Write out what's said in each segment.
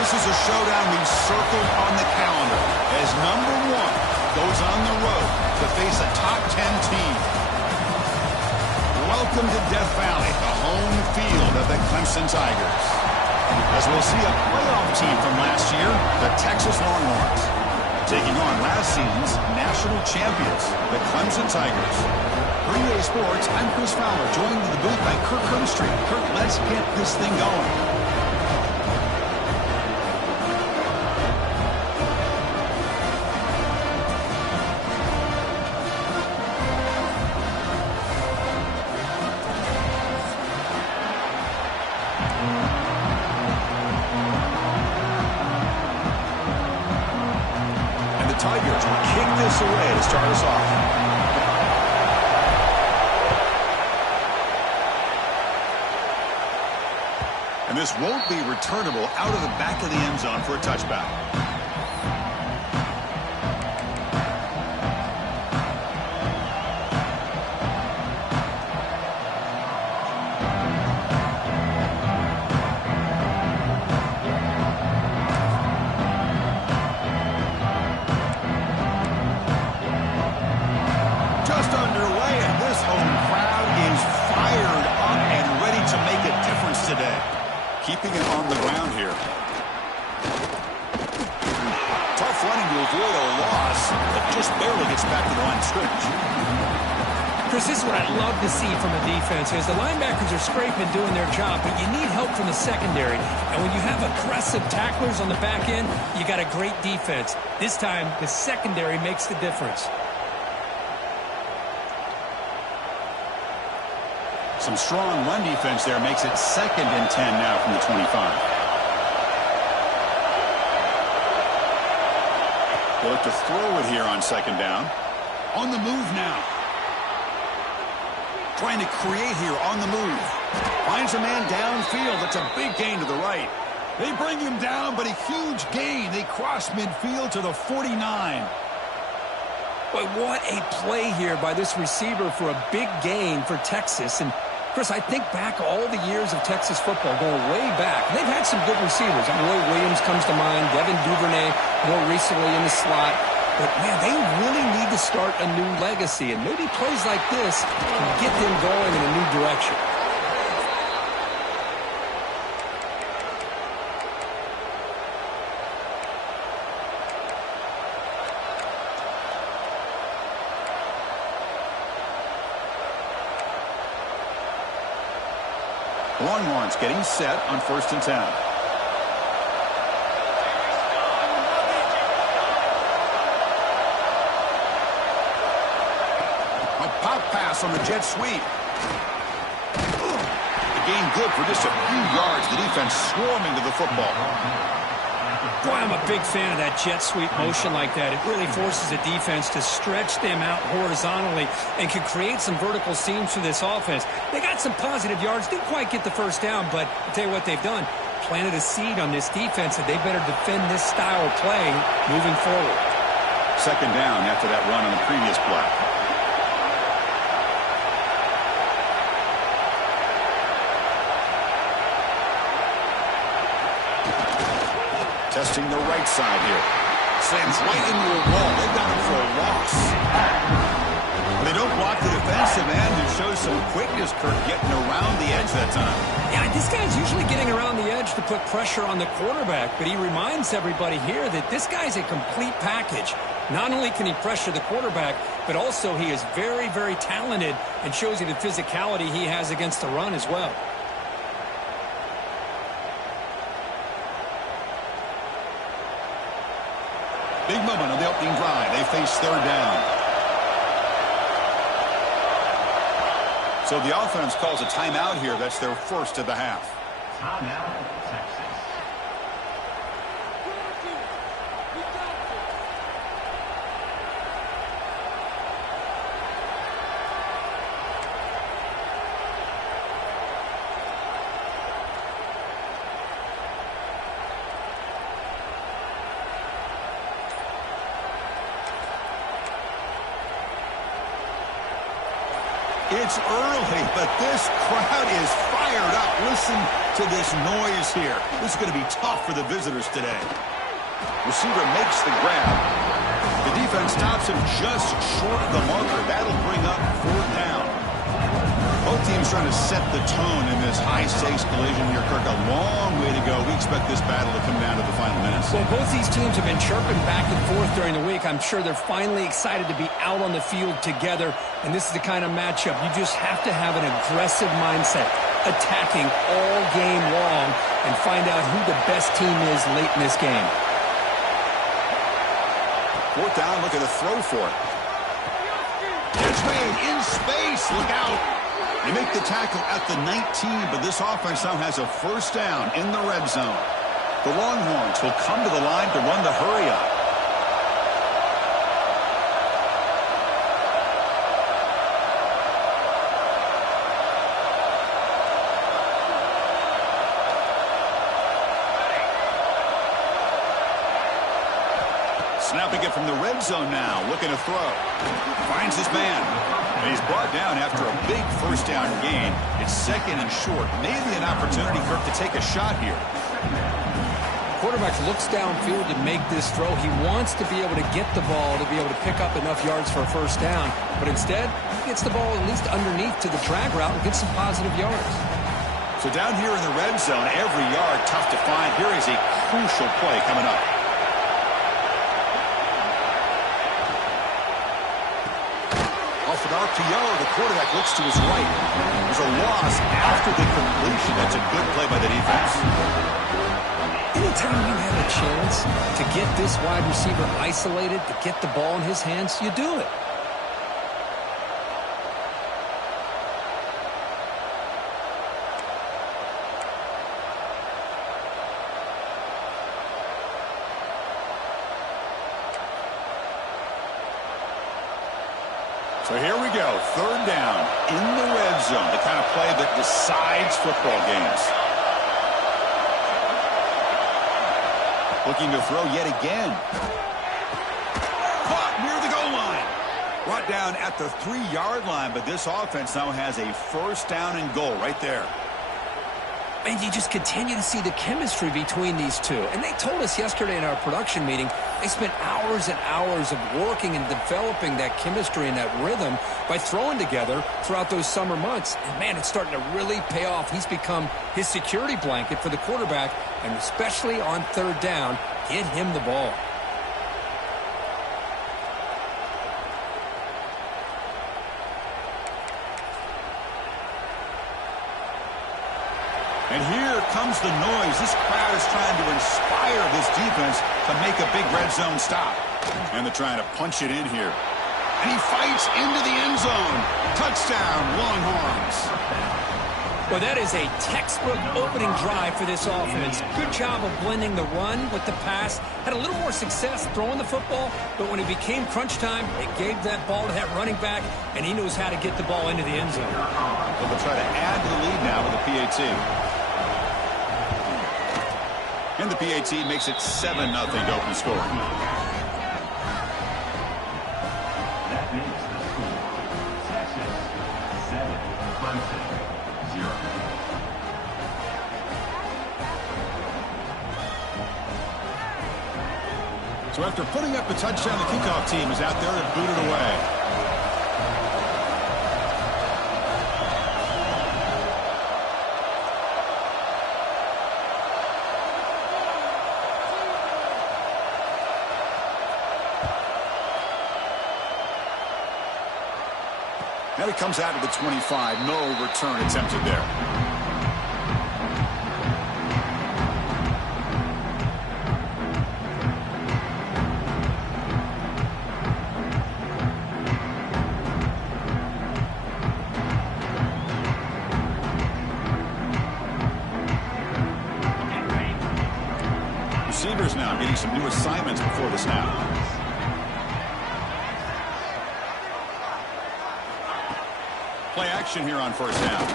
This is a showdown we've circled on the calendar as number 1 goes on the road to face a top 10 team. Welcome to Death Valley, the home field of the Clemson Tigers. As we'll see a playoff team from last year, the Texas Longhorns, taking on last season's national champions, the Clemson Tigers. For EA Sports, I'm Chris Fowler, joined in the booth by Kirk Herbstreit. Kirk, let's get this thing going. Tigers will kick this away to start us off. And this won't be returnable out of the back of the end zone for a touchback. Keeping it on the ground here. Tough running to avoid a loss, but just barely gets back to the line of scrimmage. Chris, this is what I love to see from a defense is the linebackers are scraping, doing their job, but you need help from the secondary. And when you have aggressive tacklers on the back end, you got a great defense. This time, the secondary makes the difference. Some strong run defense there makes it 2nd and 10 now from the 25. They'll look to throw it here on 2nd down. On the move now. Trying to create here on the move. Finds a man downfield. That's a big gain to the right. They bring him down, but a huge gain. They cross midfield to the 49. Boy, what a play here by this receiver for a big gain for Texas. And Chris, I think back all the years of Texas football, going way back. They've had some good receivers. Roy Williams comes to mind, Devin Duvernay more recently in the slot. But, man, they really need to start a new legacy. And maybe plays like this can get them going in a new direction. Longhorns getting set on 1st and 10. A pop pass on the jet sweep. The gain good for just a few yards. The defense swarming to the football. Boy, I'm a big fan of that jet sweep motion like that. It really forces the defense to stretch them out horizontally and can create some vertical seams for this offense. They got some positive yards. Didn't quite get the first down, but I'll tell you what they've done. Planted a seed on this defense that they better defend this style of play moving forward. 2nd down after that run on the previous play. Testing the right side here. Slams right into a wall. They've got him for a loss. They don't block the defensive end and show some quickness, Kirk, getting around the edge that time. Yeah, this guy's usually getting around the edge to put pressure on the quarterback, but he reminds everybody here that this guy's a complete package. Not only can he pressure the quarterback, but also he is very, very talented and shows you the physicality he has against the run as well. Big moment on the opening drive. They face 3rd down. So the offense calls a timeout here. That's their 1st of the half. Timeout, Texas. It's early, but this crowd is fired up. Listen to this noise here. This is going to be tough for the visitors today. Receiver makes the grab. The defense stops him just short of the marker. That'll bring up 4th down. Both teams trying to set the tone in this high-stakes collision here, Kirk. A long way to go. We expect this battle to come down to the final minutes. Well, both these teams have been chirping back and forth during the week. I'm sure they're finally excited to be out on the field together, and this is the kind of matchup you just have to have an aggressive mindset, attacking all game long, and find out who the best team is late in this game. 4th down, look at the throw for it. It's made in space. Look out. They make the tackle at the 19, but this offense now has a 1st down in the red zone. The Longhorns will come to the line to run the hurry-up. Snapping it from the red zone now, looking to throw. Finds his man. And he's brought down after a big 1st down gain. It's 2nd and short. Maybe an opportunity, Kirk, to take a shot here. Quarterback looks downfield to make this throw. He wants to be able to get the ball to be able to pick up enough yards for a 1st down. But instead, he gets the ball at least underneath to the drag route and gets some positive yards. So down here in the red zone, every yard tough to find. Here is a crucial play coming up. Off an RPO, the quarterback looks to his right. There's a loss after the completion. That's a good play by the defense. Anytime you have a chance to get this wide receiver isolated, to get the ball in his hands, you do it. So here we go, 3rd down in the red zone, the kind of play that decides football games. Looking to throw yet again. Caught near the goal line. Brought down at the 3-yard line, but this offense now has a 1st down and goal right there. And you just continue to see the chemistry between these two. And they told us yesterday in our production meeting, they spent hours and hours of working and developing that chemistry and that rhythm by throwing together throughout those summer months. And, man, it's starting to really pay off. He's become his security blanket for the quarterback, and especially on 3rd down, get him the ball. And here comes the noise. This crowd is trying to inspire this defense to make a big red zone stop. And they're trying to punch it in here. And he fights into the end zone. Touchdown, Longhorns. Well, that is a textbook opening drive for this offense. Good job of blending the run with the pass. Had a little more success throwing the football, but when it became crunch time, it gave that ball to that running back, and he knows how to get the ball into the end zone. Well, they'll try to add to the lead now with the PAT. And the PAT makes it 7-0 to open scoring. That makes the score Texas 7, Clemson 0. So after putting up the touchdown, the kickoff team is out there to boot it away. Now he comes out to the 25. No return attempted there. Receivers now getting some new assignments before the snap. Play action here on 1st down.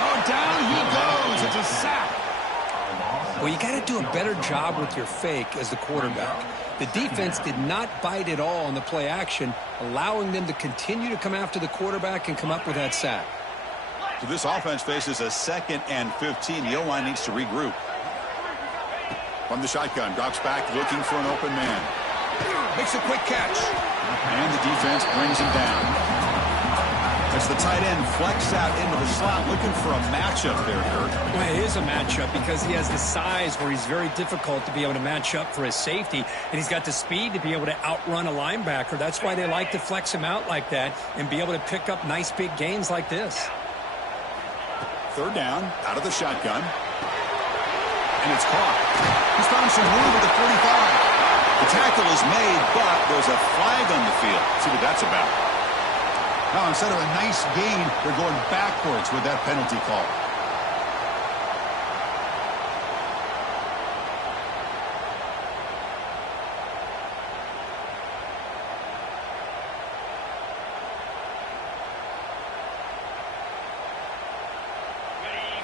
Oh, down he goes. It's a sack. Well, you got to do a better job with your fake as the quarterback. The defense did not bite at all on the play action, allowing them to continue to come after the quarterback and come up with that sack. So this offense faces a 2nd and 15. The O-line needs to regroup. From the shotgun, drops back looking for an open man. Makes a quick catch. And the defense brings him down. As the tight end flex out into the slot, looking for a matchup there, Kurt. Well, it is a matchup because he has the size where he's very difficult to be able to match up for his safety, and he's got the speed to be able to outrun a linebacker. That's why they like to flex him out like that and be able to pick up nice big gains like this. 3rd down, out of the shotgun. And it's caught. He's found some room at the 45. The tackle is made, but there's a flag on the field. Let's see what that's about. Now, instead of a nice gain, they're going backwards with that penalty call.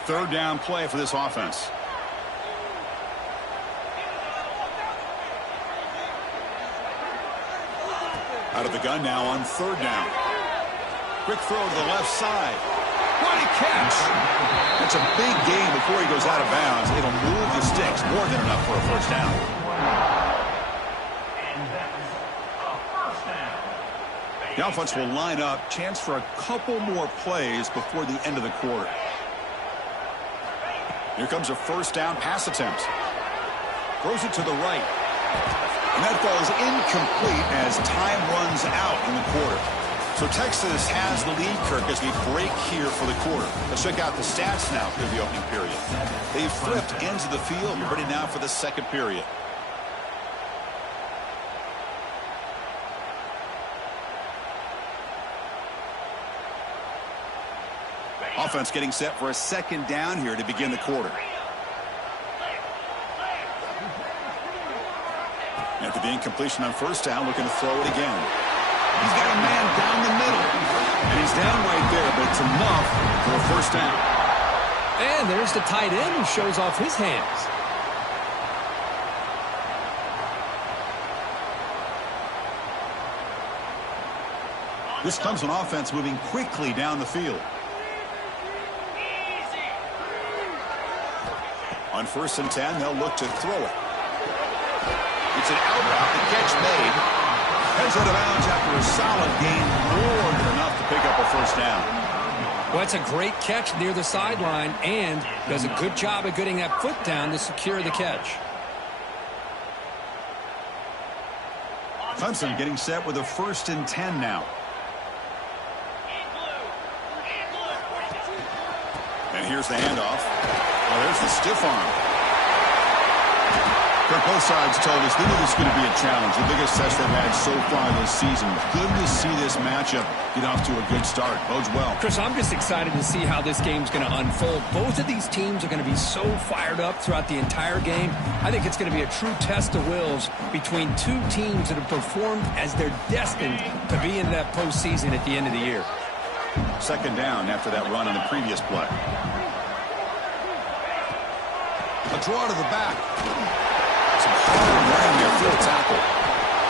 Third down play for this offense. Out of the gun now on 3rd down. Quick throw to the left side. What a catch! That's a big gain before he goes out of bounds. It'll move the sticks. More than enough for a first down. And that's a first down. The offense will line up. Chance for a couple more plays before the end of the quarter. Here comes a first down pass attempt. Throws it to the right. And that falls incomplete as time runs out in the quarter. So Texas has the lead, Kirk, as we break here for the quarter. Let's check out the stats now through the opening period. They've flipped into the field. You're ready now for the second period. Offense getting set for a 2nd down here to begin the quarter. After the incompletion on first down, looking to throw it again. He's got a man down the middle. And he's down right there, but it's enough for a first down. And there's the tight end who shows off his hands. This comes on offense moving quickly down the field. On 1st and 10, they'll look to throw it. It's an out route. The catch made. Heads out of bounds after a solid gain, more than enough to pick up a first down. Well, it's a great catch near the sideline and does a good job of getting that foot down to secure the catch. Clemson getting set with a 1st and 10 now. And here's the handoff. Oh, there's the stiff arm. Both sides told us they knew this was going to be a challenge, the biggest test they've had so far this season. Good to see this matchup get off to a good start. Bodes well. Chris, I'm just excited to see how this game's going to unfold. Both of these teams are going to be so fired up throughout the entire game. I think it's going to be a true test of wills between two teams that have performed as they're destined to be in that postseason at the end of the year. 2nd down after that run on the previous play. A draw to the back. Hard running there for a tackle.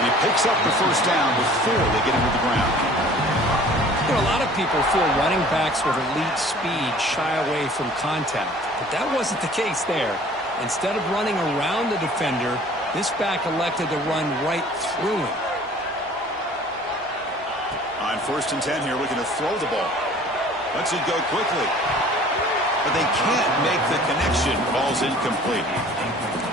And he picks up the first down before they get him to the ground. You know, a lot of people feel running backs with elite speed shy away from contact. But that wasn't the case there. Instead of running around the defender, this back elected to run right through him. On 1st and 10 here, looking to throw the ball. Lets it go quickly. But they can't make the connection. Ball's incomplete.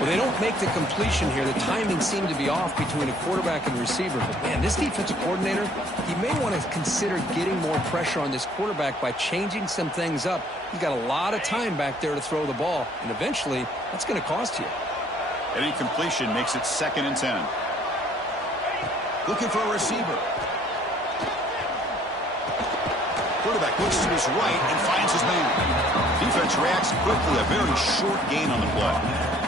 Well, they don't make the completion here. The timing seemed to be off between a quarterback and receiver. But, man, this defensive coordinator, he may want to consider getting more pressure on this quarterback by changing some things up. He's got a lot of time back there to throw the ball, and eventually that's going to cost you. An incompletion makes it 2nd and 10. Looking for a receiver. Quarterback looks to his right and finds his man. Defense reacts quickly. A very short gain on the play.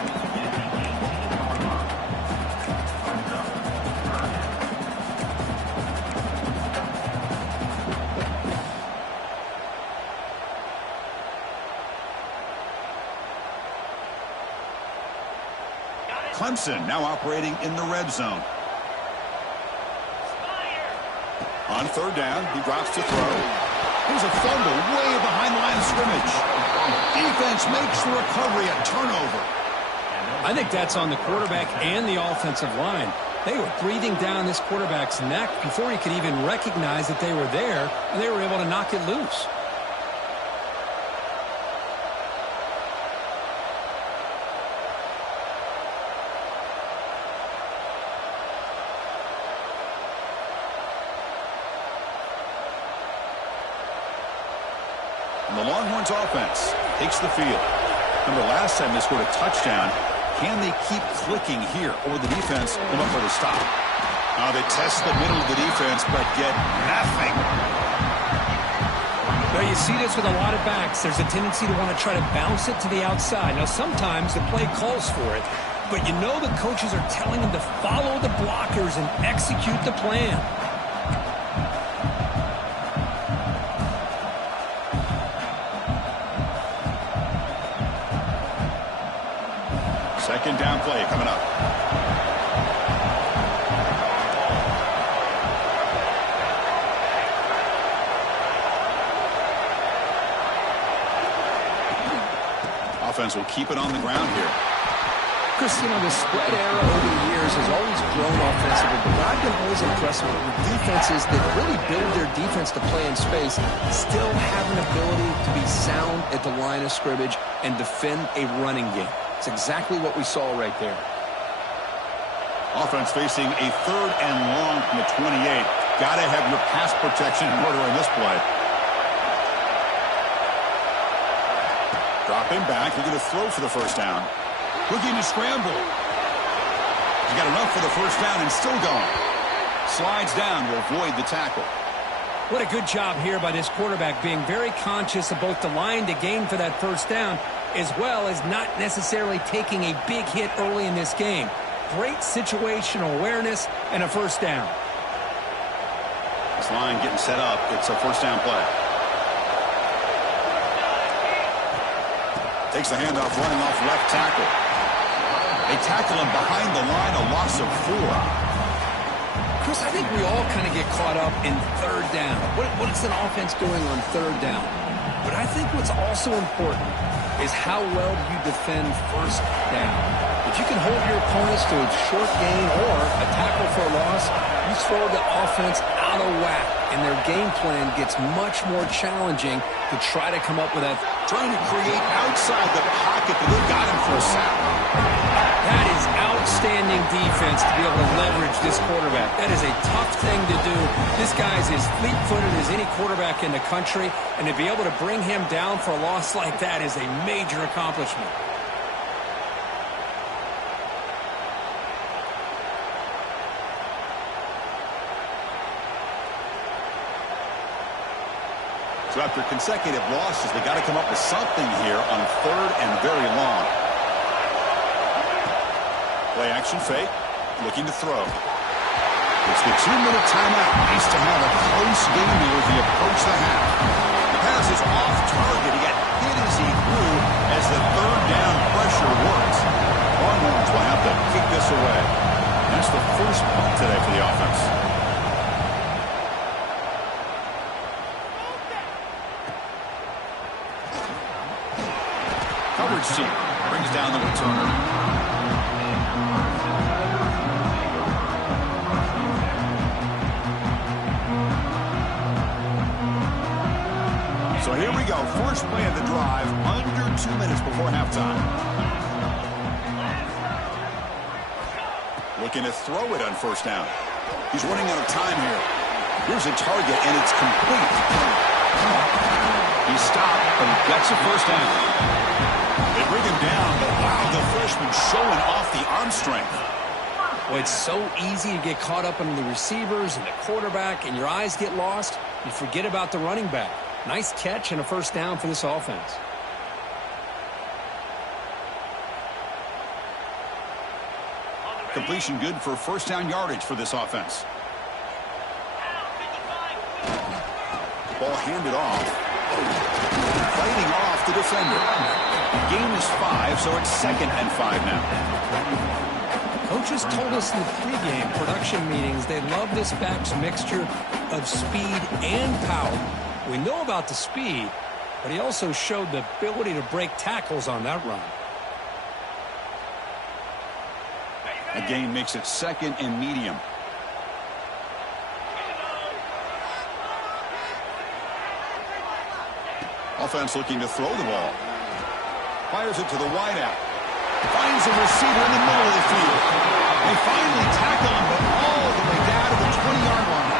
Clemson now operating in the red zone. On third down, he drops to throw. Here's a fumble way behind the line of scrimmage. Defense makes the recovery, a turnover. I think that's on the quarterback and the offensive line. They were breathing down this quarterback's neck before he could even recognize that they were there, and they were able to knock it loose. And the Longhorns offense takes the field. Remember last time they scored a touchdown. Can they keep clicking here, or the defense come up with a stop? They test the middle of the defense, but get nothing. Now you see this with a lot of backs. There's a tendency to want to try to bounce it to the outside. Now sometimes the play calls for it, but you know the coaches are telling them to follow the blockers and execute the plan. Second down play coming up. Offense will keep it on the ground here. Chris, you know, the spread era over the years has always grown offensively, but I've been always impressed with defenses that really build their defense to play in space, still have an ability to be sound at the line of scrimmage and defend a running game. It's exactly what we saw right there. Offense facing a third and long from the 28. Got to have your pass protection in order in this play. Dropping back, looking to throw for the first down. Looking to scramble. He's got enough for the first down and still going. Slides down to avoid the tackle. What a good job here by this quarterback, being very conscious of both the line to gain for that first down, as well as not necessarily taking a big hit early in this game. Great situational awareness and a first down. This line getting set up. It's a first down play. Takes the handoff, running off left tackle. They tackle him behind the line, a loss of 4. Chris, I think we all kind of get caught up in third down. What's an offense doing on third down? But I think what's also important is how well you defend first down. If you can hold your opponents to a short gain or a tackle for a loss, you throw the offense out of whack, and their game plan gets much more challenging to try to come up with that. Trying to create outside the pocket, but they got him for a sack. That is outstanding defense to be able to leverage this quarterback. That is a tough thing to do. This guy's as fleet-footed as any quarterback in the country, and to be able to bring him down for a loss like that is a major accomplishment. So after consecutive losses, they got to come up with something here on third and very long. Play action fake, looking to throw. It's the 2-minute timeout. Nice to have a close game here as we approach the half. The pass is off target. He got hit as he threw as the third down pressure works. Longhorns will have to kick this away. That's the first punt today for the offense. Coverage team brings down the returner. So here we go. First play of the drive, under 2 minutes before halftime. Looking to throw it on first down. He's running out of time here. Here's a target, and it's complete. He stopped, but he gets a first down. They bring him down, but wow, the freshman showing off the arm strength. Well, it's so easy to get caught up in the receivers and the quarterback, and your eyes get lost. You forget about the running back. Nice catch and a first down for this offense. Completion good for first down yardage for this offense. Ball handed off. Fighting off the defender. Game is 5, so it's 2nd and 5 now. Coaches told us in the pregame production meetings they love this back's mixture of speed and power. We know about the speed, but he also showed the ability to break tackles on that run. The gain makes it 2nd and medium. Offense looking to throw the ball. Fires it to the wideout. Finds a receiver in the middle of the field. They finally tackle him, but all the way down to the 20-yard line.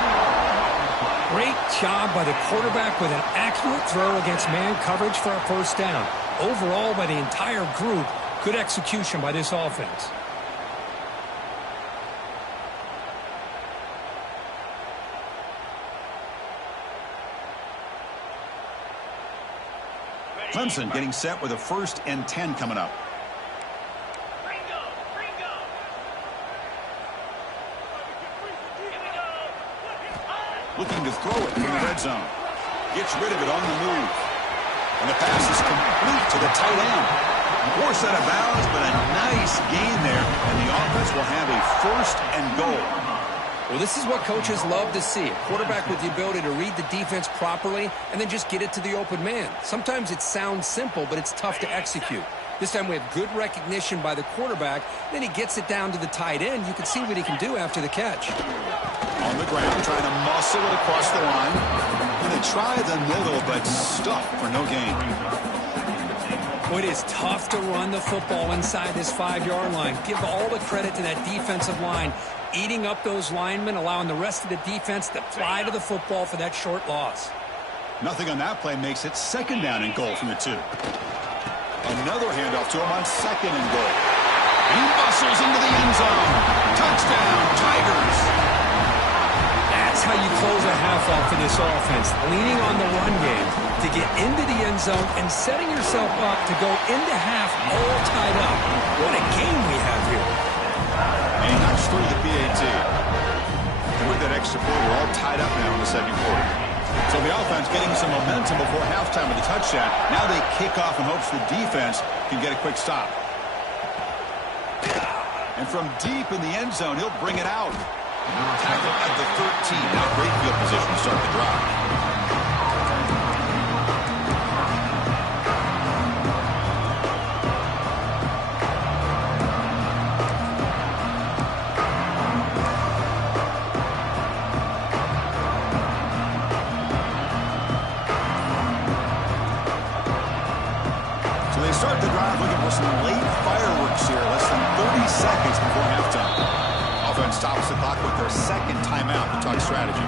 Great job by the quarterback with an accurate throw against man coverage for a first down. Overall, by the entire group, good execution by this offense. Clemson getting set with a 1st and 10 coming up. Looking to throw it from the red zone. Gets rid of it on the move. And the pass is complete to the tight end. Forced out of bounds, but a nice gain there. And the offense will have a 1st and goal. Well, this is what coaches love to see. A quarterback with the ability to read the defense properly and then just get it to the open man. Sometimes it sounds simple, but it's tough to execute. This time we have good recognition by the quarterback. Then he gets it down to the tight end. You can see what he can do after the catch. On the ground, trying to muscle it across the line. Going to try the middle, but stuffed for no gain. Well, it is tough to run the football inside this 5-yard line. Give all the credit to that defensive line, eating up those linemen, allowing the rest of the defense to fly to the football for that short loss. Nothing on that play makes it 2nd down and goal from the 2. Another handoff to him on 2nd and goal. He bustles into the end zone. Touchdown, Tigers. That's how you close a half off for this offense, leaning on the run game to get into the end zone and setting yourself up to go into half all tied up. What a game we have here. And he knocks through the PAT. And with that extra point, we're all tied up now in the 2nd quarter. So the offense getting some momentum before halftime with the touchdown. Now they kick off in hopes the defense can get a quick stop. And from deep in the end zone, he'll bring it out. Tackle at the 13. Now great field position to start the drive. Start the drive looking for some late fireworks here. Less than 30 seconds before halftime. Offense stops the clock with their 2nd timeout to talk strategy.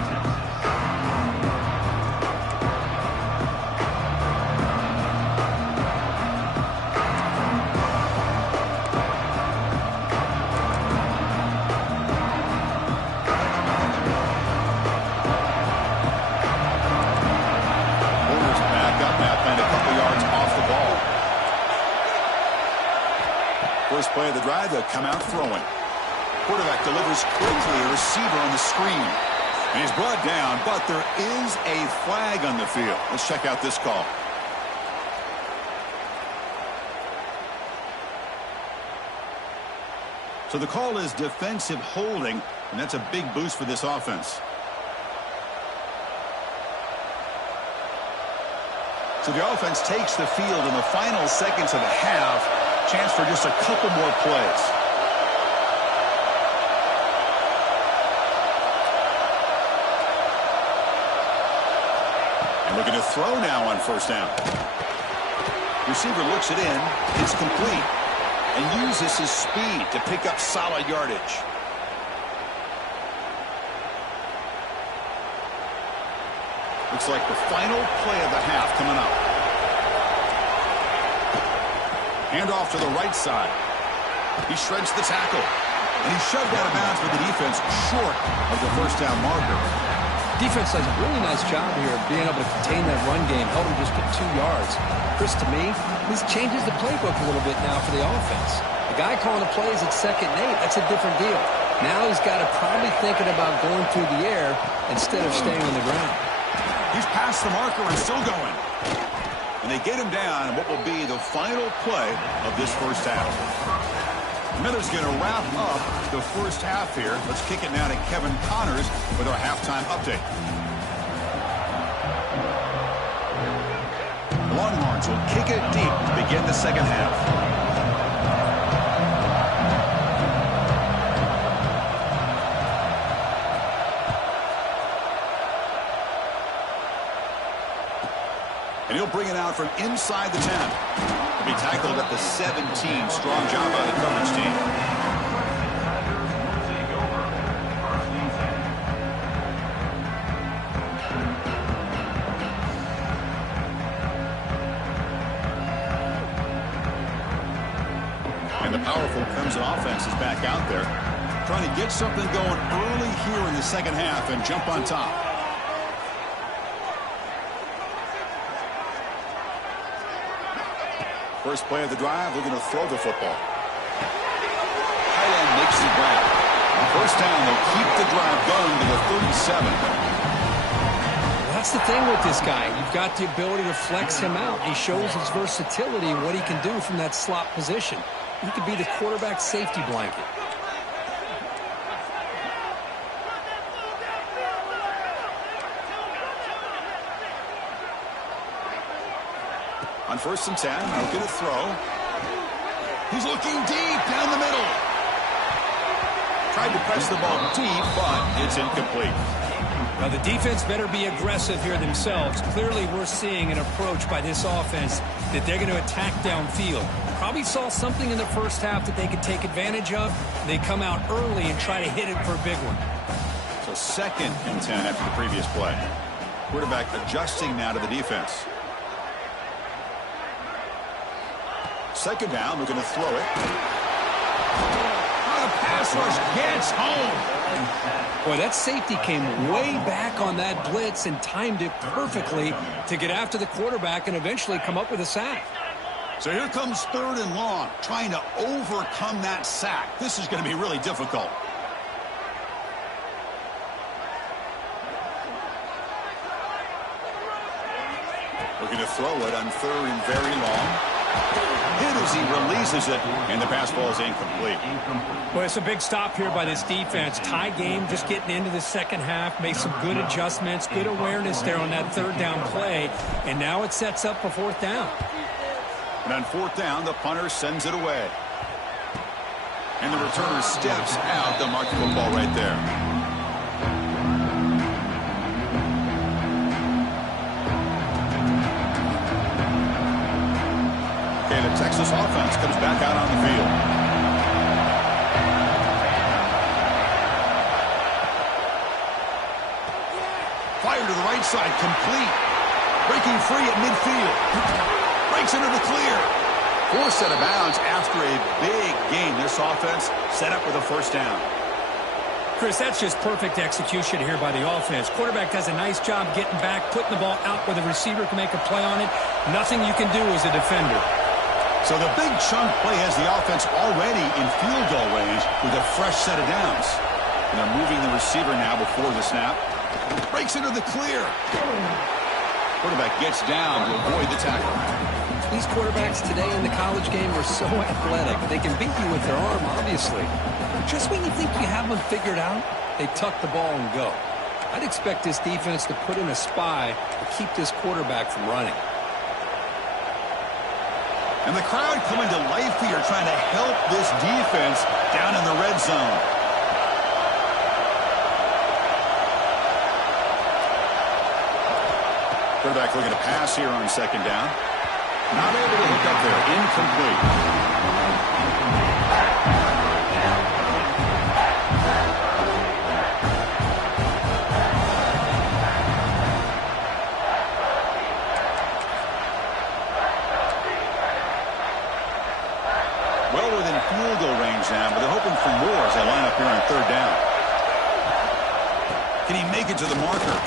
Orders back up, and a couple yards off the ball. First play of the drive, they'll come out throwing. Quarterback delivers quickly, a receiver on the screen. And he's brought down, but there is a flag on the field. Let's check out this call. So the call is defensive holding, and that's a big boost for this offense. So the offense takes the field in the final seconds of the half. Chance for just a couple more plays. And looking to throw now on 1st down. Receiver looks it in. It's complete. And uses his speed to pick up solid yardage. Looks like the final play of the half coming up. Handoff to the right side. He shreds the tackle. And he's shoved out of bounds with the defense short of the 1st down marker. Defense does a really nice job here of being able to contain that run game, help him just get 2 yards. Chris, to me, this changes the playbook a little bit now for the offense. The guy calling the plays at 2nd and 8, that's a different deal. Now he's got to probably thinking about going through the air instead of staying on the ground. He's past the marker and still going. And they get him down in what will be the final play of this 1st half. Miller's going to wrap up the first half here. Let's kick it now to Kevin Connors with our halftime update. The Longhorns will kick it deep to begin the second half. And he'll bring it out from inside the 10. He'll be tackled at the 17. Strong job by the coverage team. And the powerful Crimson offense is back out there, trying to get something going early here in the second half and jump on top. First play of the drive, we're going to throw the football. Tight end makes the grab. First down, they'll keep the drive going to the 37. That's the thing with this guy. You've got the ability to flex him out. He shows his versatility and what he can do from that slot position. He could be the quarterback's safety blanket. On 1st and 10, they'll get a throw. He's looking deep down the middle. Tried to press the ball deep, but it's incomplete. Now, the defense better be aggressive here themselves. Clearly, we're seeing an approach by this offense that they're going to attack downfield. Probably saw something in the first half that they could take advantage of. They come out early and try to hit it for a big one. So 2nd and 10 after the previous play. Quarterback adjusting now to the defense. Second down, we're going to throw it. The pass rush gets home. Boy, that safety came way back on that blitz and timed it perfectly to get after the quarterback and eventually come up with a sack. So here comes 3rd and long, trying to overcome that sack. This is going to be really difficult. We're going to throw it on 3rd and very long. Hit as he releases it, and the pass ball is incomplete. Well, it's a big stop here by this defense. Tie game, just getting into the second half, made some good adjustments, good awareness there on that 3rd down play, and now it sets up for 4th down. And on 4th down, the punter sends it away. And the returner steps out to mark the football right there. Okay, the Texas offense comes back out on the field. Fire to the right side, complete. Breaking free at midfield. Breaks into the clear. Forced out of bounds after a big gain. This offense set up with a 1st down. Chris, that's just perfect execution here by the offense. Quarterback does a nice job getting back, putting the ball out where the receiver can make a play on it. Nothing you can do as a defender. So the big chunk play has the offense already in field goal range with a fresh set of downs. And they're moving the receiver now before the snap. Breaks into the clear. Quarterback gets down to avoid the tackle. These quarterbacks today in the college game are so athletic. They can beat you with their arm, obviously. But just when you think you have them figured out, they tuck the ball and go. I'd expect this defense to put in a spy to keep this quarterback from running. And the crowd coming to life here, trying to help this defense down in the red zone. Quarterback looking to pass here on 2nd down. Not able to hook up there. Incomplete. Well within field goal range now, but they're hoping for more as they line up here on 3rd down. Can he make it to the marker?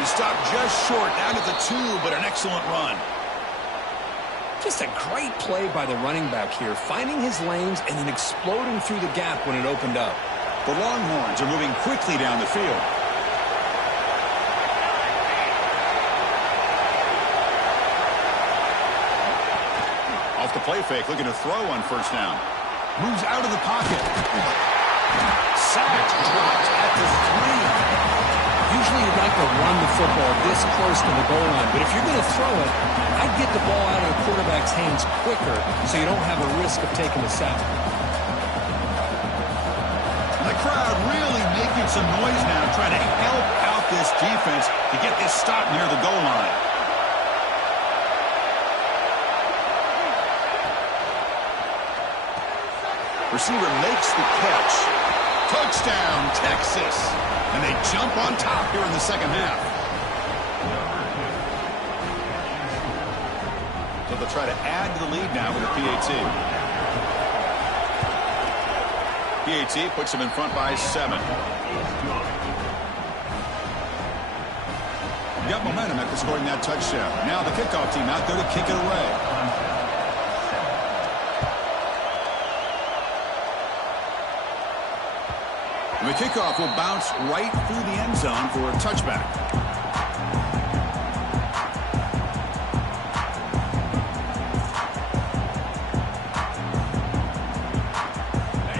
He stopped just short, down at the 2, but an excellent run. Just a great play by the running back here, finding his lanes and then exploding through the gap when it opened up. The Longhorns are moving quickly down the field. A off the play fake, looking to throw on first down. Moves out of the pocket. Sacked, dropped at the 3. Usually you'd like to run the football this close to the goal line, but if you're going to throw it, I'd get the ball out of the quarterback's hands quicker so you don't have a risk of taking a sack. The crowd really making some noise now, trying to help out this defense to get this stop near the goal line. Receiver makes the catch. Touchdown, Texas. And they jump on top here in the second half. So they'll try to add to the lead now with a PAT. PAT puts them in front by 7. Got momentum after scoring that touchdown. Now the kickoff team out there to kick it away. And the kickoff will bounce right through the end zone for a touchback.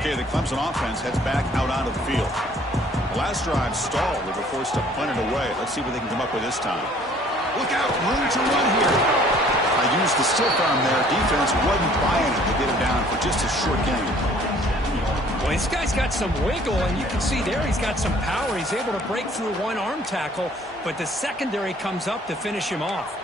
Okay, the Clemson offense heads back out onto the field. The last drive stalled. They were forced to punt it away. Let's see what they can come up with this time. Look out, room to run here. I used the stiff arm there. Defense wasn't buying it to get him down for just a short game. Well, this guy's got some wiggle, and you can see there he's got some power. He's able to break through one arm tackle, but the secondary comes up to finish him off.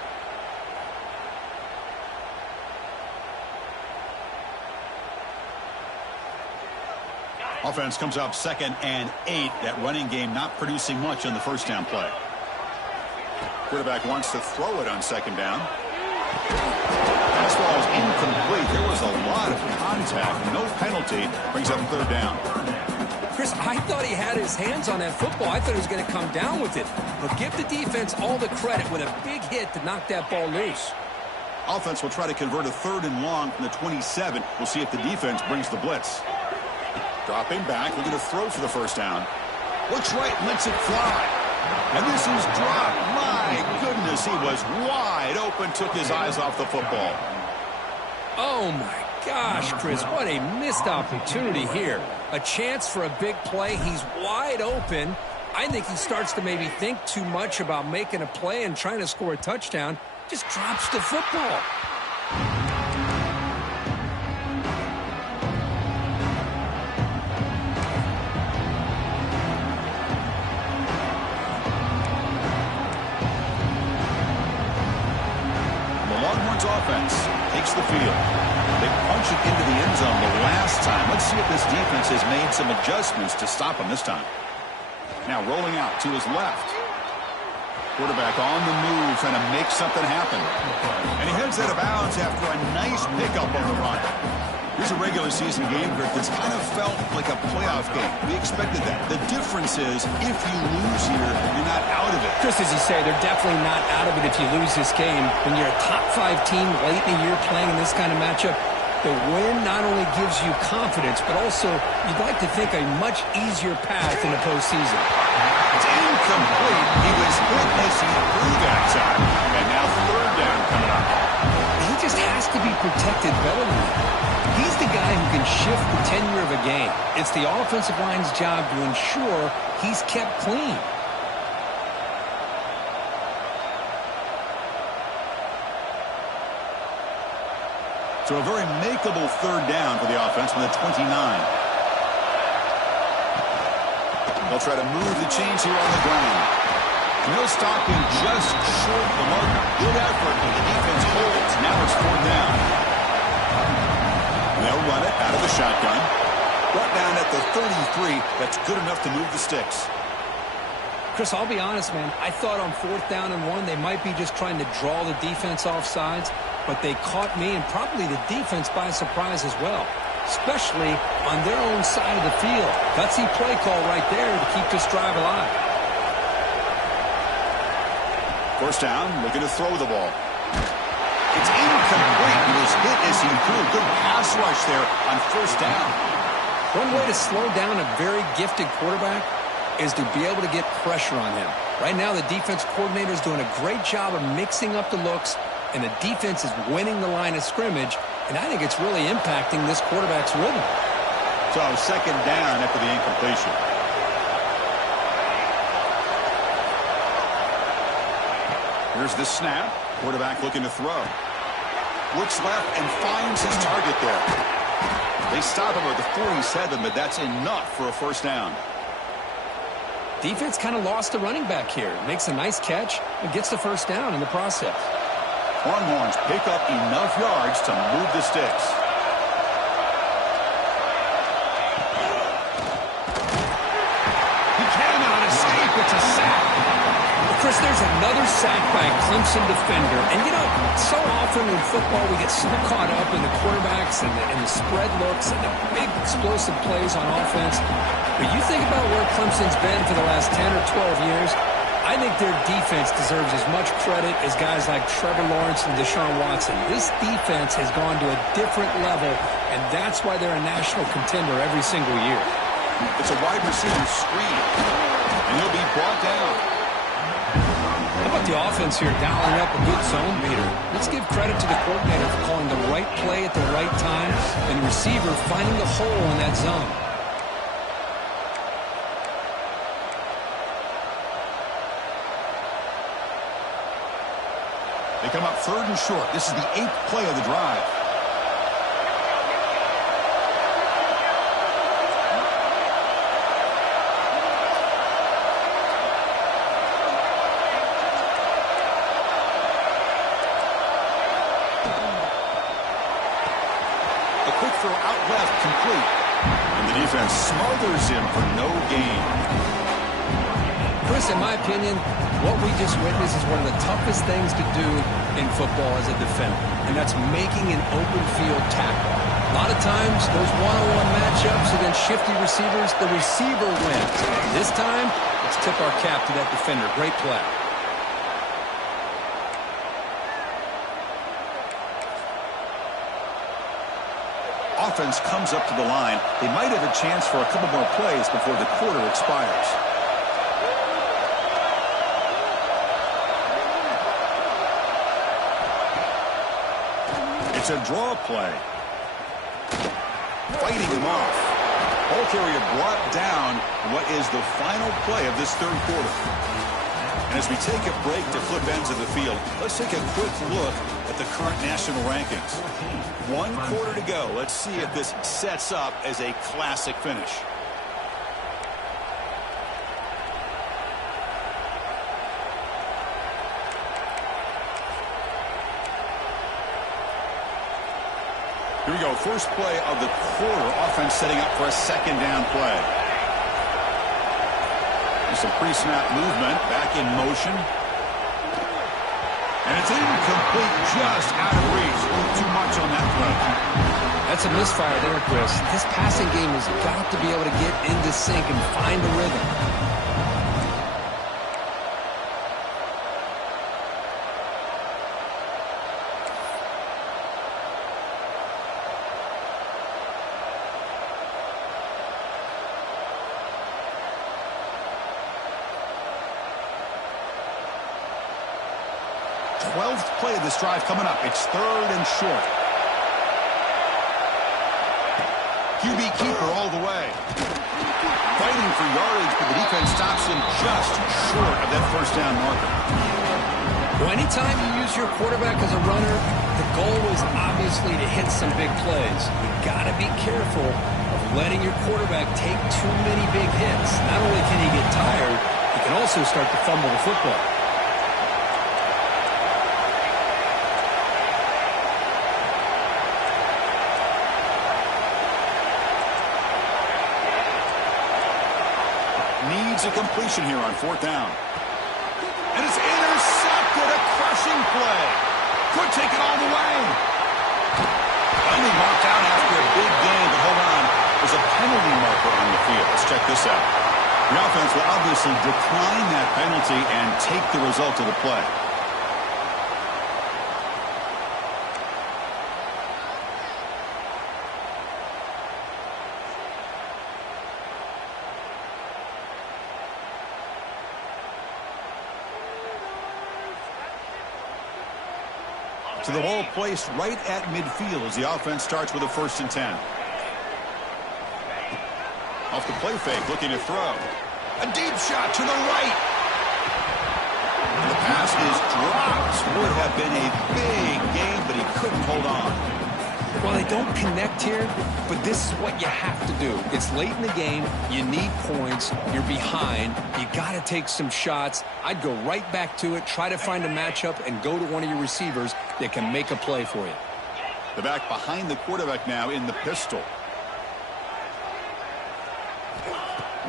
Offense comes up 2nd and 8. That running game not producing much on the first down play. Quarterback wants to throw it on 2nd down. Fastball is incomplete. There was a lot of contact. No penalty. Brings up 3rd down. Chris, I thought he had his hands on that football. I thought he was going to come down with it. But give the defense all the credit with a big hit to knock that ball loose. Offense will try to convert a 3rd and long from the 27. We'll see if the defense brings the blitz. Dropping back. Looking to throw for the first down. Looks right. Lets it fly. And this is dropped. My goodness, he was wide open, took his eyes off the football. Oh, my gosh, Chris, what a missed opportunity here. A chance for a big play. He's wide open. I think he starts to maybe think too much about making a play and trying to score a touchdown. Just drops the football. Offense takes the field. They punch it into the end zone the last time. Let's see if this defense has made some adjustments to stop him this time. Now rolling out to his left. Quarterback on the move, trying to make something happen. And he heads out of bounds after a nice pickup on the run. Here's a regular season game, Griff, that's kind of felt like a playoff game. We expected that. The difference is, if you lose here, you're not out of it. Just as you say, they're definitely not out of it if you lose this game. When you're a top-5 team late in the year playing in this kind of matchup, the win not only gives you confidence, but also you'd like to think a much easier path in the postseason. It's incomplete. He was hit as he threw that time. And now 3rd down coming up. He just has to be protected better than that. He's the guy who can shift the tenure of a game. It's the offensive line's job to ensure he's kept clean. So a very makeable 3rd down for the offense from the 29. They'll try to move the chains here on the ground. And they'll stop him just short of the marker. Good effort, and the defense holds. Now it's 4th down. They'll run it out of the shotgun. Brought down at the 33. That's good enough to move the sticks. Chris, I'll be honest, man. I thought on 4th down and 1, they might be just trying to draw the defense off sides. But they caught me and probably the defense by surprise as well, especially on their own side of the field. Gutsy play call right there to keep this drive alive. First down, looking to throw the ball. It's incomplete. He was hit as he threw. Good pass rush there on 1st down. One way to slow down a very gifted quarterback is to be able to get pressure on him. Right now, the defense coordinator is doing a great job of mixing up the looks, and the defense is winning the line of scrimmage And I think it's really impacting this quarterback's rhythm. So second down after the incompletion. Here's the snap. Quarterback looking to throw. Looks left and finds his target there. They stop him at the 47, but that's enough for a first down. Defense kind of lost the running back here. Makes a nice catch and gets the first down in the process. Longhorns pick up enough yards to move the sticks. He cannot escape. It's a sack. Well, Chris, there's another sack by a Clemson defender. And, you know, so often in football we get so caught up in the quarterbacks and the spread looks and the big explosive plays on offense. But you think about where Clemson's been for the last 10 or 12 years, I think their defense deserves as much credit as guys like Trevor Lawrence and Deshaun Watson. This defense has gone to a different level, and that's why they're a national contender every single year. It's a wide receiver screen, and he'll be brought down. How about the offense here dialing up a good zone beater? Let's give credit to the coordinator for calling the right play at the right time and the receiver finding the hole in that zone. They come up third and short. This is the 8th play of the drive. A quick throw out left, complete. And the defense smothers him for no gain. Chris, in my opinion, what we just witnessed is one of the toughest things to do in football as a defender, and that's making an open field tackle. A lot of times, those one-on-one matchups against shifty receivers, the receiver wins. This time, let's tip our cap to that defender. Great play. Offense comes up to the line. They might have a chance for a couple more plays before the quarter expires. It's a draw play. Fighting him off. Ball carrier brought down what is the final play of this third quarter. And as we take a break to flip ends of the field, let's take a quick look at the current national rankings. 1 quarter to go. Let's see if this sets up as a classic finish. Here we go. First play of the quarter. Offense setting up for a second down play. There's some pre-snap movement. Back in motion. And it's incomplete, just out of reach. A little too much on that throw. That's a misfire there, Chris. This passing game has got to be able to get into sync and find a rhythm. 12th play of this drive coming up. It's third and short. QB keeper all the way. Fighting for yardage, but the defense stops him just short of that first down marker. Well, anytime you use your quarterback as a runner, the goal is obviously to hit some big plays. You got to be careful of letting your quarterback take too many big hits. Not only can he get tired, he can also start to fumble the football. Needs a completion here on fourth down. And it's intercepted, a crushing play. Could take it all the way. Finally marked out after a big gain, but hold on. There's a penalty marker on the field. Let's check this out. The offense will obviously decline that penalty and take the result of the play. So the ball placed right at midfield as the offense starts with a 1st and 10. Off the play fake, looking to throw. A deep shot to the right. And the pass is dropped. Would have been a big game, but he couldn't hold on. Well, they don't connect here, but this is what you have to do. It's late in the game. You need points. You're behind. You got to take some shots. I'd go right back to it, try to find a matchup, and go to one of your receivers that can make a play for you. The back behind the quarterback now in the pistol.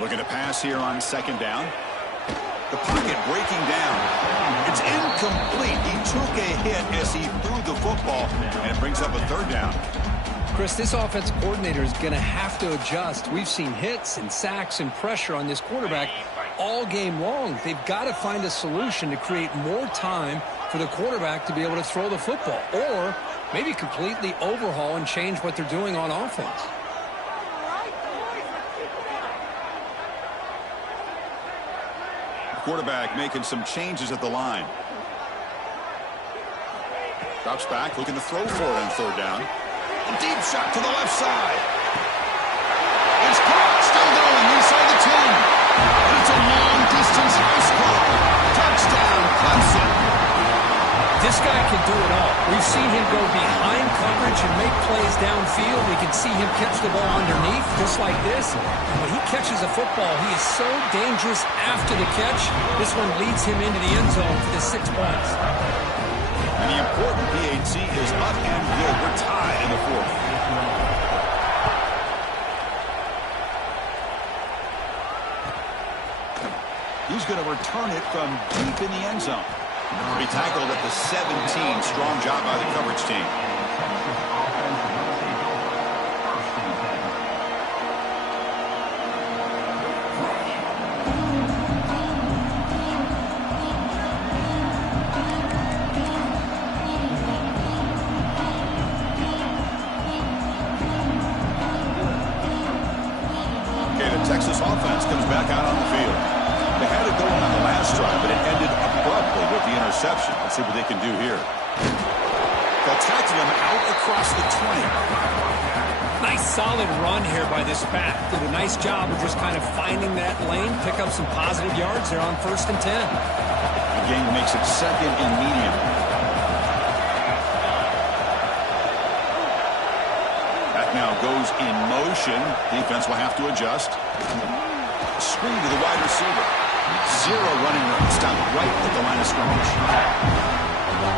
Looking to pass here on 2nd down. The pocket breaking down. It's incomplete. He took a hit as he threw the football, and it brings up a 3rd down. Chris, this offensive coordinator is going to have to adjust. We've seen hits and sacks and pressure on this quarterback all game long. They've got to find a solution to create more time for the quarterback to be able to throw the football, or maybe completely overhaul and change what they're doing on offense. Quarterback making some changes at the line. Drops back, looking to throw for it on 3rd down. A deep shot to the left side. It's caught, still going inside the 10. And it's a long-distance house call. Touchdown, Clemson. This guy can do it all. We've seen him go behind coverage and make plays downfield. We can see him catch the ball underneath, just like this. When he catches a football, he is so dangerous after the catch. This one leads him into the end zone for the 6 points. And the important PAT is up and good. We're tied in the 4th. He's going to return it from deep in the end zone. Be tackled at the 17. Strong job by the coverage team. Okay, the Texas offense comes back out on the field. They had it going on the last drive, but it ended abruptly with the interception. Let's see what they can do here. They'll tackle him out across the 20. Nice solid run here by this back. Did a nice job of just kind of finding that lane, pick up some positive yards there on 1st and 10. The game makes it 2nd and medium. That now goes in motion. Defense will have to adjust. Screen to the wide receiver. 0 running room. Stopped right at the line of scrimmage.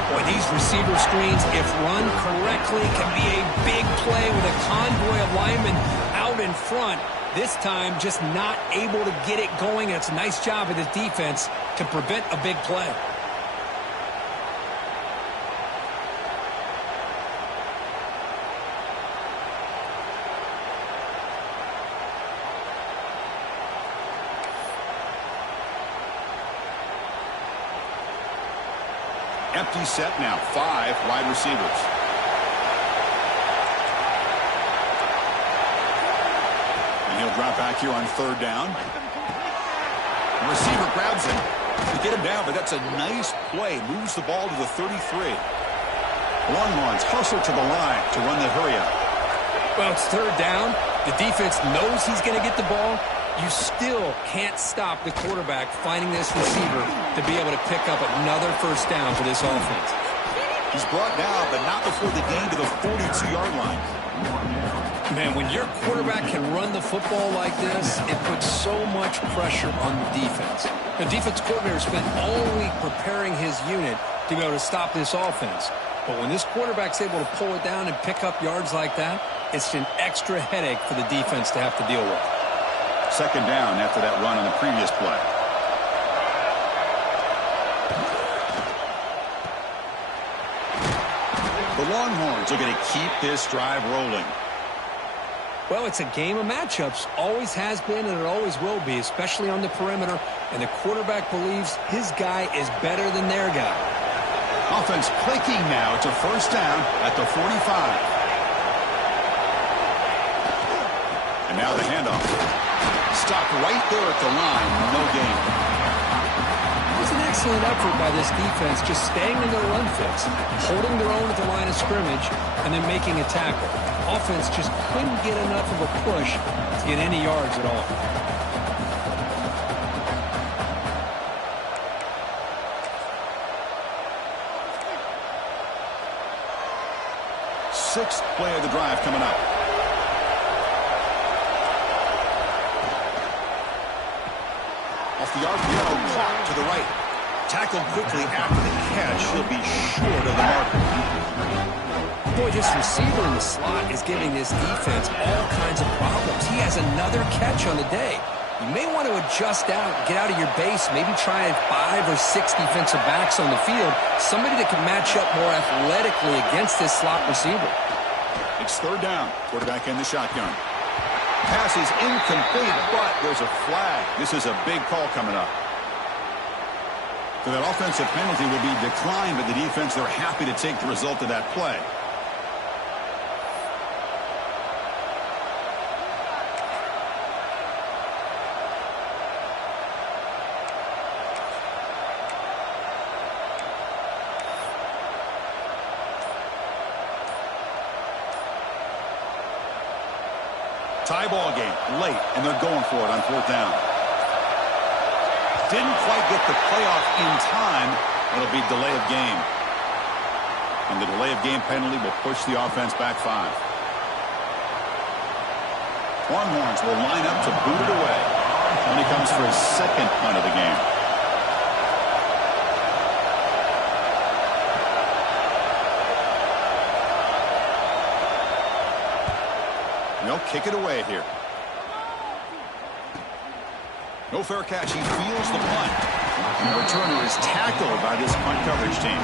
Boy, these receiver screens, if run correctly, can be a big play with a convoy of linemen out in front. This time, just not able to get it going. And it's a nice job of the defense to prevent a big play. Empty set now. 5 wide receivers. And he'll drop back here on 3rd down. The receiver grabs him to get him down, but that's a nice play. Moves the ball to the 33. Longhorns hustle to the line to run the hurry up. Well, it's 3rd down. The defense knows he's going to get the ball. You still can't stop the quarterback finding this receiver to be able to pick up another 1st down for this offense. He's brought down, but not before the gain to the 42-yard line. Man, when your quarterback can run the football like this, it puts so much pressure on the defense. The defense coordinator spent all week preparing his unit to be able to stop this offense. But when this quarterback's able to pull it down and pick up yards like that, it's an extra headache for the defense to have to deal with. 2nd down after that run on the previous play. The Longhorns are going to keep this drive rolling. Well, it's a game of matchups. Always has been and it always will be, especially on the perimeter. And the quarterback believes his guy is better than their guy. Offense clicking now to 1st down at the 45. And now the handoff. Stopped right there at the line. No gain. It was an excellent effort by this defense, just staying in their run fits, holding their own at the line of scrimmage, and then making a tackle. Offense just couldn't get enough of a push to get any yards at all. Sixth play of the drive coming up. Off the RPO, clock to the right. Tackled quickly after the catch. He'll be short of the marker. Boy, this receiver in the slot is giving this defense all kinds of problems. He has another catch on the day. You may want to adjust out, get out of your base, maybe try 5 or 6 defensive backs on the field, somebody that can match up more athletically against this slot receiver. It's third down. Quarterback in the shotgun. Pass is incomplete, but there's a flag. This is a big call coming up. So that offensive penalty will be declined, but the defense, they're happy to take the result of that play. Tie ball game, late, and they're going for it on fourth down. Didn't quite get the playoff in time. It'll be delay of game. And the delay of game penalty will push the offense back 5. Longhorns will line up to boot it away when he comes for his second punt of the game. They'll kick it away here. No fair catch. He feels the punt. And the returner is tackled by this punt coverage team.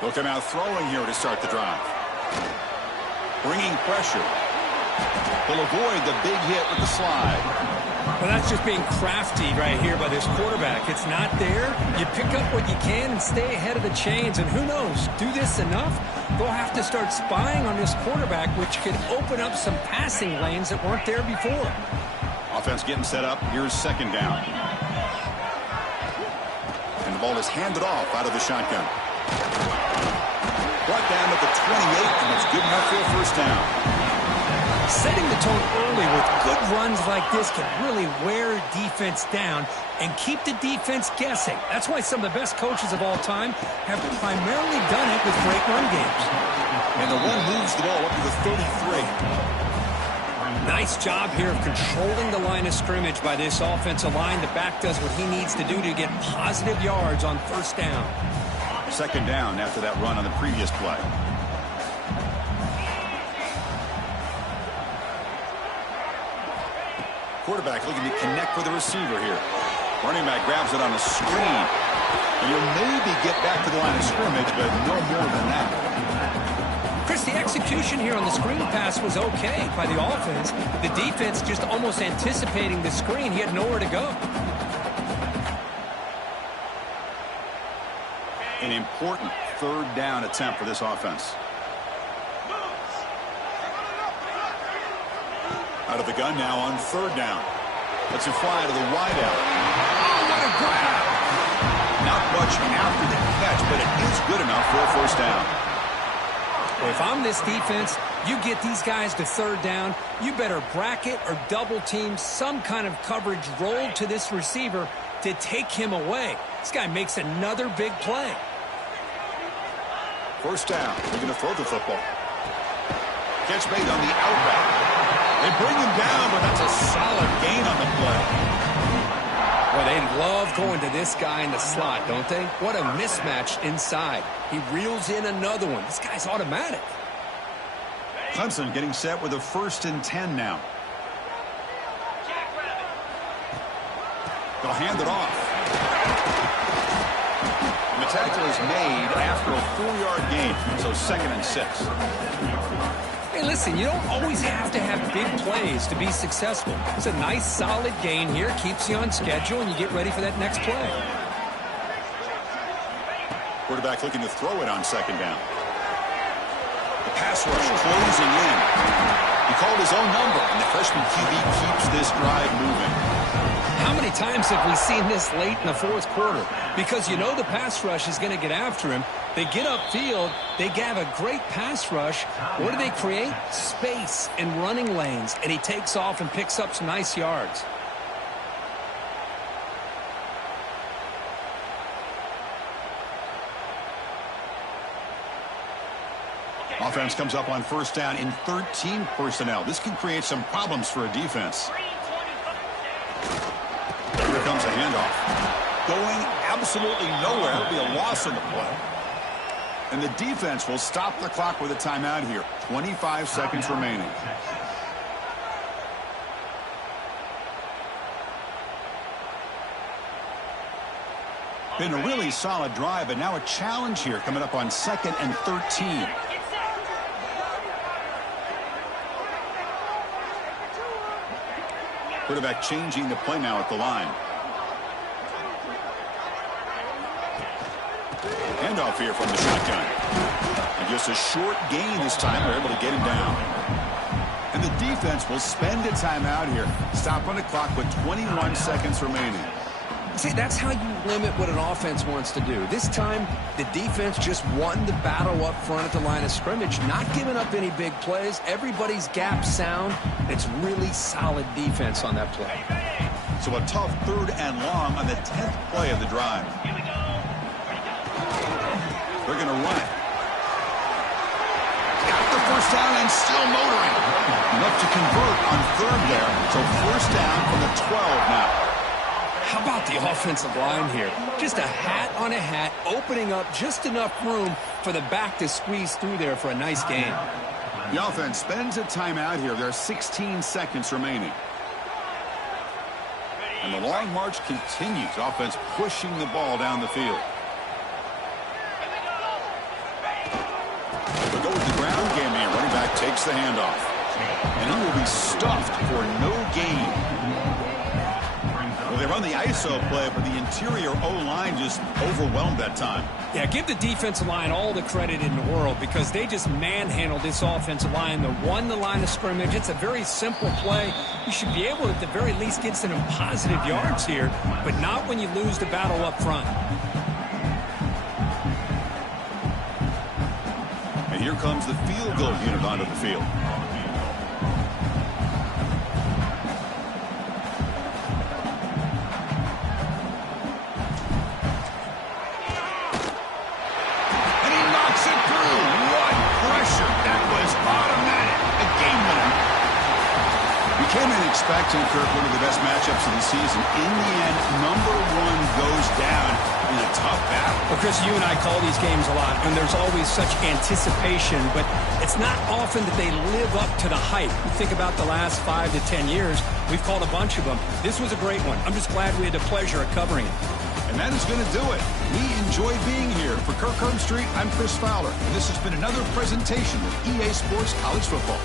They'll come out throwing here to start the drive. Bringing pressure. He'll avoid the big hit with the slide. Well, that's just being crafty right here by this quarterback. It's not there. You pick up what you can and stay ahead of the chains. And who knows, do this enough, they'll have to start spying on this quarterback, which could open up some passing lanes that weren't there before. Offense getting set up. Here's second down. And the ball is handed off out of the shotgun. Brought down at the 28, and it's good enough for a first down. Setting the tone early with good runs like this can really wear defense down and keep the defense guessing. That's why some of the best coaches of all time have primarily done it with great run games. And the run moves the ball up to the 33. Nice job here of controlling the line of scrimmage by this offensive line. The back does what he needs to do to get positive yards on first down. Second down after that run on the previous play. Quarterback looking to connect with the receiver here. Running back grabs it on the screen. And he'll maybe get back to the line of scrimmage, but no more than that. Chris, the execution here on the screen pass was okay by the offense. The defense just almost anticipating the screen. He had nowhere to go. An important third down attempt for this offense. Out of the gun now on third down. Let's it fly to the wideout. Oh, what a grab! Not much after the catch, but it is good enough for a first down. Well, if I'm this defense, you get these guys to third down, you better bracket or double team some kind of coverage rolled to this receiver to take him away. This guy makes another big play. First down. They're going to throw the football. Catch made on the out route. They bring him down, but that's a solid gain on the play. Well, they love going to this guy in the slot, don't they? What a mismatch inside. He reels in another one. This guy's automatic. Clemson getting set with a 1st and 10 now. They'll hand it off. And the tackle is made after a 4-yard gain, so 2nd and 6. Hey, listen, you don't always have to have big plays to be successful. It's a nice, solid gain here, keeps you on schedule, and you get ready for that next play. Quarterback looking to throw it on second down. The pass rush closing in. He called his own number, and the freshman QB keeps this drive moving. How many times have we seen this late in the fourth quarter? Because you know the pass rush is going to get after him. They get upfield. They have a great pass rush. What do they create? Space and running lanes. And he takes off and picks up some nice yards. Offense comes up on first down in 13 personnel. This can create some problems for a defense. Here comes a handoff. Going absolutely nowhere. It'll be a loss on the play. And the defense will stop the clock with a timeout here. 25 seconds remaining. Been a really solid drive, but now a challenge here coming up on 2nd and 13. Quarterback changing the play now at the line. Handoff here from the shotgun. And just a short gain this time. They're able to get him down. And the defense will spend a timeout here. Stop on the clock with 21 seconds remaining. See, that's how you limit what an offense wants to do. This time, the defense just won the battle up front at the line of scrimmage, not giving up any big plays. Everybody's gap sound. It's really solid defense on that play. So a tough 3rd and long on the 10th play of the drive. They're going to run it. Got the first down and still motoring. Enough to convert on 3rd there. So first down from the 12 now. How about the offensive line here? Just a hat on a hat, opening up just enough room for the back to squeeze through there for a nice gain. The offense spends a timeout here. There are 16 seconds remaining. And the long march continues. Offense pushing the ball down the field. We'll go with the ground game here. Running back takes the handoff. And he will be stuffed for no gain. Well, they run the ISO play, but the interior O-line just overwhelmed that time. Yeah, give the defensive line all the credit in the world because they just manhandled this offensive line. They won the line of scrimmage. It's a very simple play. You should be able to, at the very least, get some positive yards here, but not when you lose the battle up front. And here comes the field goal unit onto the field. Expecting, Kirk, one of the best matchups of the season. In the end, number 1 goes down in a tough battle. Well, Chris, you and I call these games a lot, and there's always such anticipation, but it's not often that they live up to the hype. You think about the last 5 to 10 years, we've called a bunch of them. This was a great one. I'm just glad we had the pleasure of covering it. And that is going to do it. We enjoy being here. For Kirk Street, I'm Chris Fowler, and this has been another presentation of EA Sports College Football.